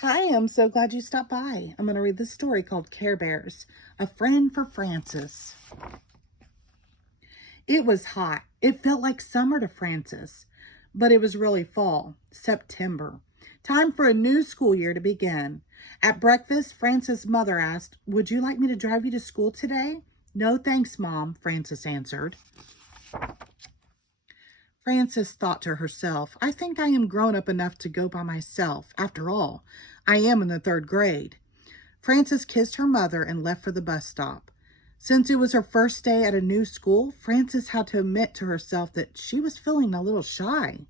Hi, I'm so glad you stopped by. I'm going to read this story called Care Bears, A Friend for Francis. It was hot. It felt like summer to Francis, but it was really fall, September. Time for a new school year to begin. At breakfast, Francis' mother asked, "Would you like me to drive you to school today?" "No, thanks, Mom," Francis answered. Frances thought to herself, "I think I am grown up enough to go by myself. After all, I am in the third grade." Frances kissed her mother and left for the bus stop. Since it was her first day at a new school, Frances had to admit to herself that she was feeling a little shy.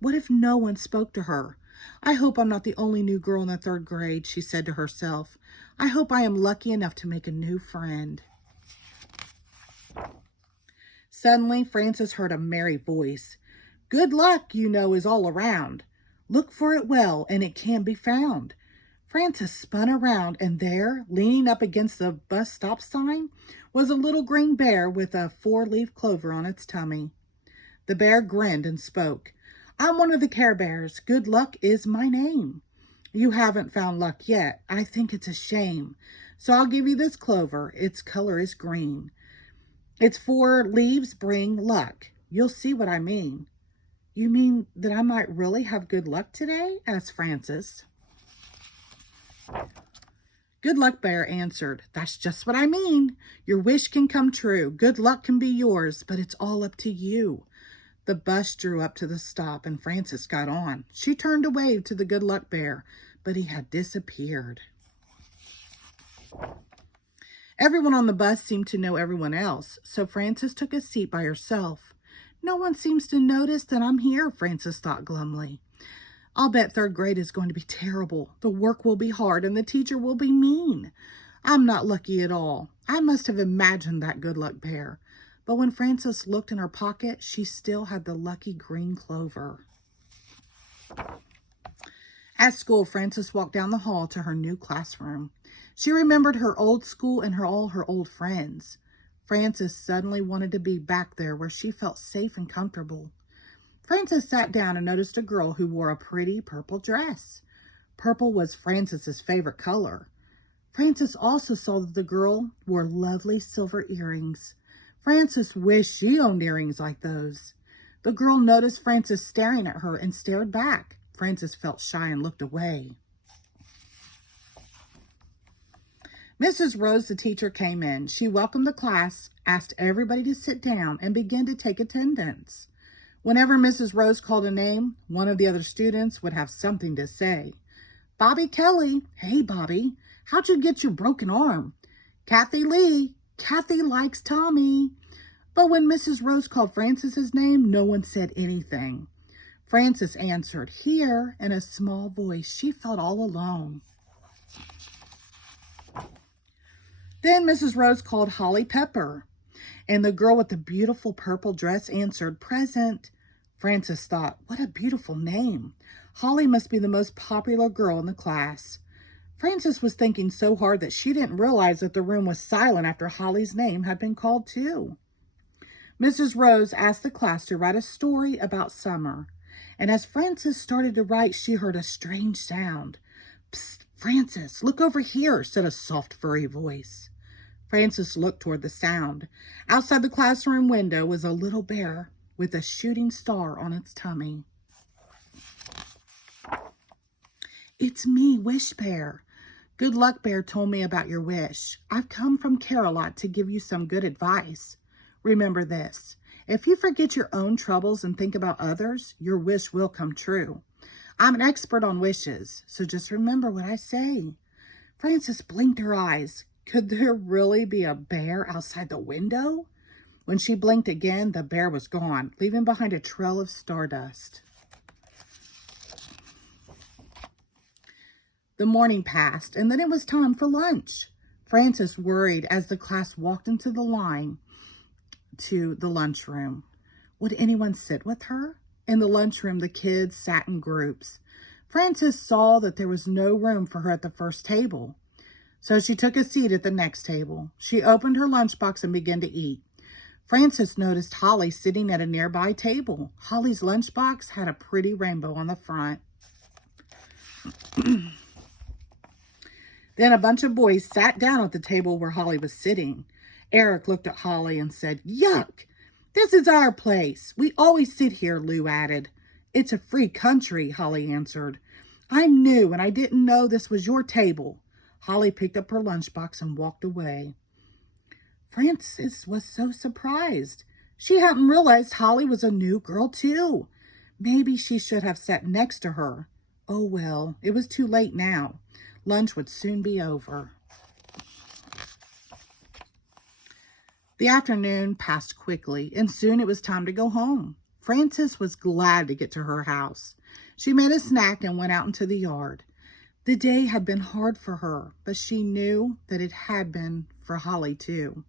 What if no one spoke to her? "I hope I'm not the only new girl in the third grade," she said to herself. "I hope I am lucky enough to make a new friend." Suddenly, Frances heard a merry voice. "Good luck, you know, is all around. Look for it well, and it can be found." Frances spun around, and there, leaning up against the bus stop sign, was a little green bear with a four-leaf clover on its tummy. The bear grinned and spoke. "I'm one of the Care Bears. Good luck is my name. You haven't found luck yet. I think it's a shame. So I'll give you this clover. Its color is green. Its four leaves bring luck. You'll see what I mean." "You mean that I might really have good luck today?" asked Frances. Good Luck Bear answered, "That's just what I mean. Your wish can come true. Good luck can be yours, but it's all up to you." The bus drew up to the stop and Frances got on. She turned to wave to the Good Luck Bear, but he had disappeared. Everyone on the bus seemed to know everyone else, so Frances took a seat by herself. "No one seems to notice that I'm here," Frances thought glumly. "I'll bet third grade is going to be terrible. The work will be hard and the teacher will be mean. I'm not lucky at all. I must have imagined that Good Luck Bear." But when Frances looked in her pocket, she still had the lucky green clover. At school, Frances walked down the hall to her new classroom. She remembered her old school and all her old friends. Frances suddenly wanted to be back there where she felt safe and comfortable. Frances sat down and noticed a girl who wore a pretty purple dress. Purple was Frances's favorite color. Frances also saw that the girl wore lovely silver earrings. Frances wished she owned earrings like those. The girl noticed Frances staring at her and stared back. Frances felt shy and looked away. Mrs. Rose, the teacher, came in. She welcomed the class, asked everybody to sit down, and began to take attendance. Whenever Mrs. Rose called a name, one of the other students would have something to say. "Bobby Kelly." "Hey, Bobby, how'd you get your broken arm?" "Kathy Lee." "Kathy likes Tommy." But when Mrs. Rose called Frances's name, no one said anything. Frances answered, "Here," in a small voice. She felt all alone. Then Mrs. Rose called Holly Pepper, and the girl with the beautiful purple dress answered, "Present." Frances thought, what a beautiful name. Holly must be the most popular girl in the class. Frances was thinking so hard that she didn't realize that the room was silent after Holly's name had been called too. Mrs. Rose asked the class to write a story about summer, and as Frances started to write, she heard a strange sound. "Psst, Frances, look over here," said a soft, furry voice. Frances looked toward the sound. Outside the classroom window was a little bear with a shooting star on its tummy. "It's me, Wish Bear. Good Luck Bear told me about your wish. I've come from Carolot to give you some good advice. Remember this: if you forget your own troubles and think about others, your wish will come true. I'm an expert on wishes, so just remember what I say." Frances blinked her eyes. Could there really be a bear outside the window? When she blinked again, the bear was gone, leaving behind a trail of stardust. The morning passed, and then it was time for lunch. Frances worried as the class walked into the line to the lunchroom. Would anyone sit with her? In the lunchroom, the kids sat in groups. Frances saw that there was no room for her at the first table, so she took a seat at the next table. She opened her lunchbox and began to eat. Frances noticed Holly sitting at a nearby table. Holly's lunchbox had a pretty rainbow on the front. Then a bunch of boys sat down at the table where Holly was sitting. Eric looked at Holly and said, "Yuck! This is our place. We always sit here," Lou added. "It's a free country," Holly answered. "I'm new and I didn't know this was your table." Holly picked up her lunchbox and walked away. Frances was so surprised. She hadn't realized Holly was a new girl too. Maybe she should have sat next to her. Oh well, it was too late now. Lunch would soon be over. The afternoon passed quickly, and soon it was time to go home. Frances was glad to get to her house. She made a snack and went out into the yard. The day had been hard for her, but she knew that it had been for Holly too.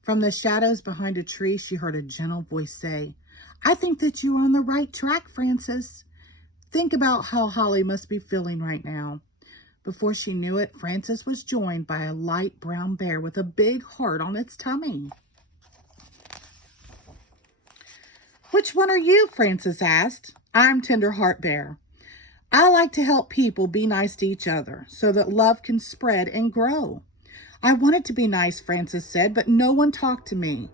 From the shadows behind a tree, she heard a gentle voice say, "I think that you are on the right track, Frances. Think about how Holly must be feeling right now." Before she knew it, Frances was joined by a light brown bear with a big heart on its tummy. "Which one are you?" Frances asked. "I'm Tinder Heartbear. I like to help people be nice to each other so that love can spread and grow." "I wanted to be nice," Frances said, "but no one talked to me.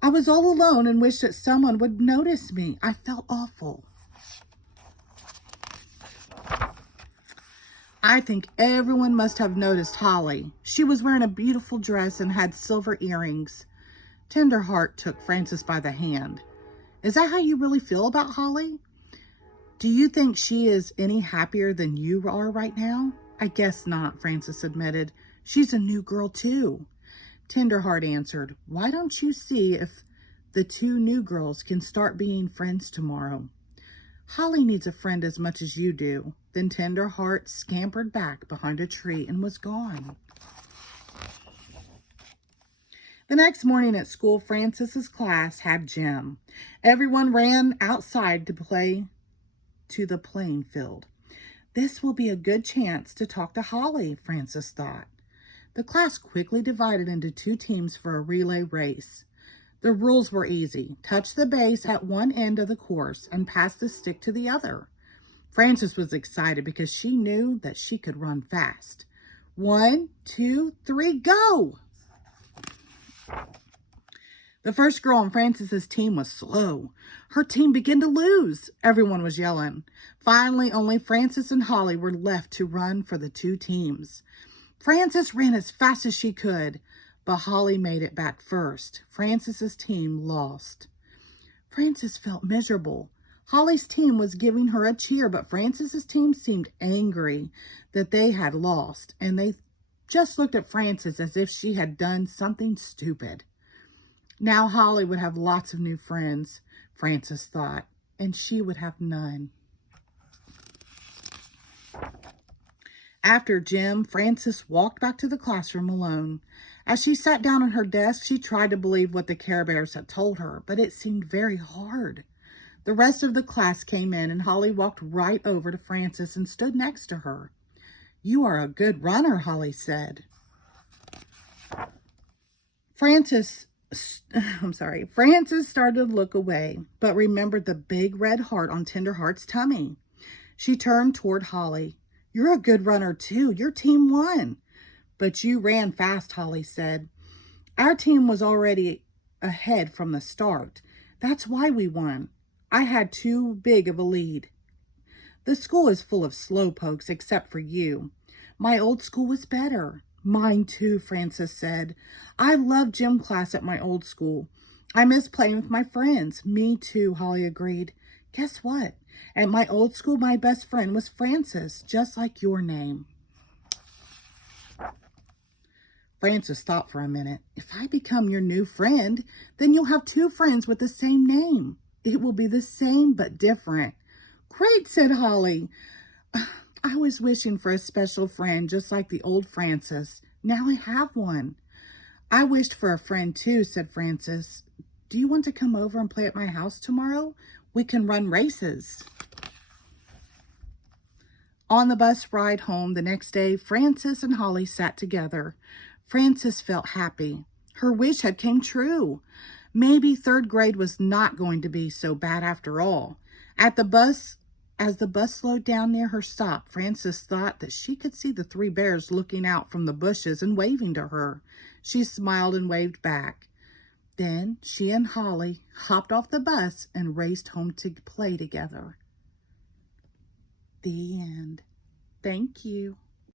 I was all alone and wished that someone would notice me. I felt awful." "I think everyone must have noticed Holly. She was wearing a beautiful dress and had silver earrings." Tenderheart took Frances by the hand. "Is that how you really feel about Holly? Do you think she is any happier than you are right now?" "I guess not," Frances admitted. "She's a new girl too." Tenderheart answered, "Why don't you see if the two new girls can start being friends tomorrow? Holly needs a friend as much as you do." Then Tenderheart scampered back behind a tree and was gone. The next morning at school, Frances's class had gym. Everyone ran outside to play to the playing field. "This will be a good chance to talk to Holly," Frances thought. The class quickly divided into two teams for a relay race. The rules were easy. Touch the base at one end of the course and pass the stick to the other. Frances was excited because she knew that she could run fast. 1, 2, 3, go! The first girl on Frances's team was slow. Her team began to lose. Everyone was yelling. Finally, only Frances and Holly were left to run for the two teams. Frances ran as fast as she could, but Holly made it back first. Frances's team lost. Frances felt miserable. Holly's team was giving her a cheer, but Frances's team seemed angry that they had lost, and they just looked at Frances as if she had done something stupid. Now Holly would have lots of new friends, Frances thought, and she would have none. After gym, Frances walked back to the classroom alone. As she sat down at her desk, she tried to believe what the Care Bears had told her, but it seemed very hard. The rest of the class came in, and Holly walked right over to Frances and stood next to her. "You are a good runner," Holly said. Frances started to look away, but remembered the big red heart on Tenderheart's tummy. She turned toward Holly. "You're a good runner too. Your team won." "But you ran fast," Holly said. "Our team was already ahead from the start. That's why we won. I had too big of a lead. The school is full of slowpokes except for you. My old school was better." "Mine too," Frances said. "I loved gym class at my old school. I miss playing with my friends." "Me too," Holly agreed. "Guess what? At my old school, my best friend was Frances, just like your name." Frances thought for a minute. "If I become your new friend, then you'll have two friends with the same name. It will be the same but different." "Great," said Holly. "I was wishing for a special friend just like the old Frances. Now I have one." "I wished for a friend too," said Frances. "Do you want to come over and play at my house tomorrow? We can run races." On the bus ride home the next day, Frances and Holly sat together. Frances felt happy. Her wish had came true. Maybe third grade was not going to be so bad after all. At the bus As the bus slowed down near her stop, Frances thought that she could see the three bears looking out from the bushes and waving to her. She smiled and waved back. Then she and Holly hopped off the bus and raced home to play together. The end. Thank you.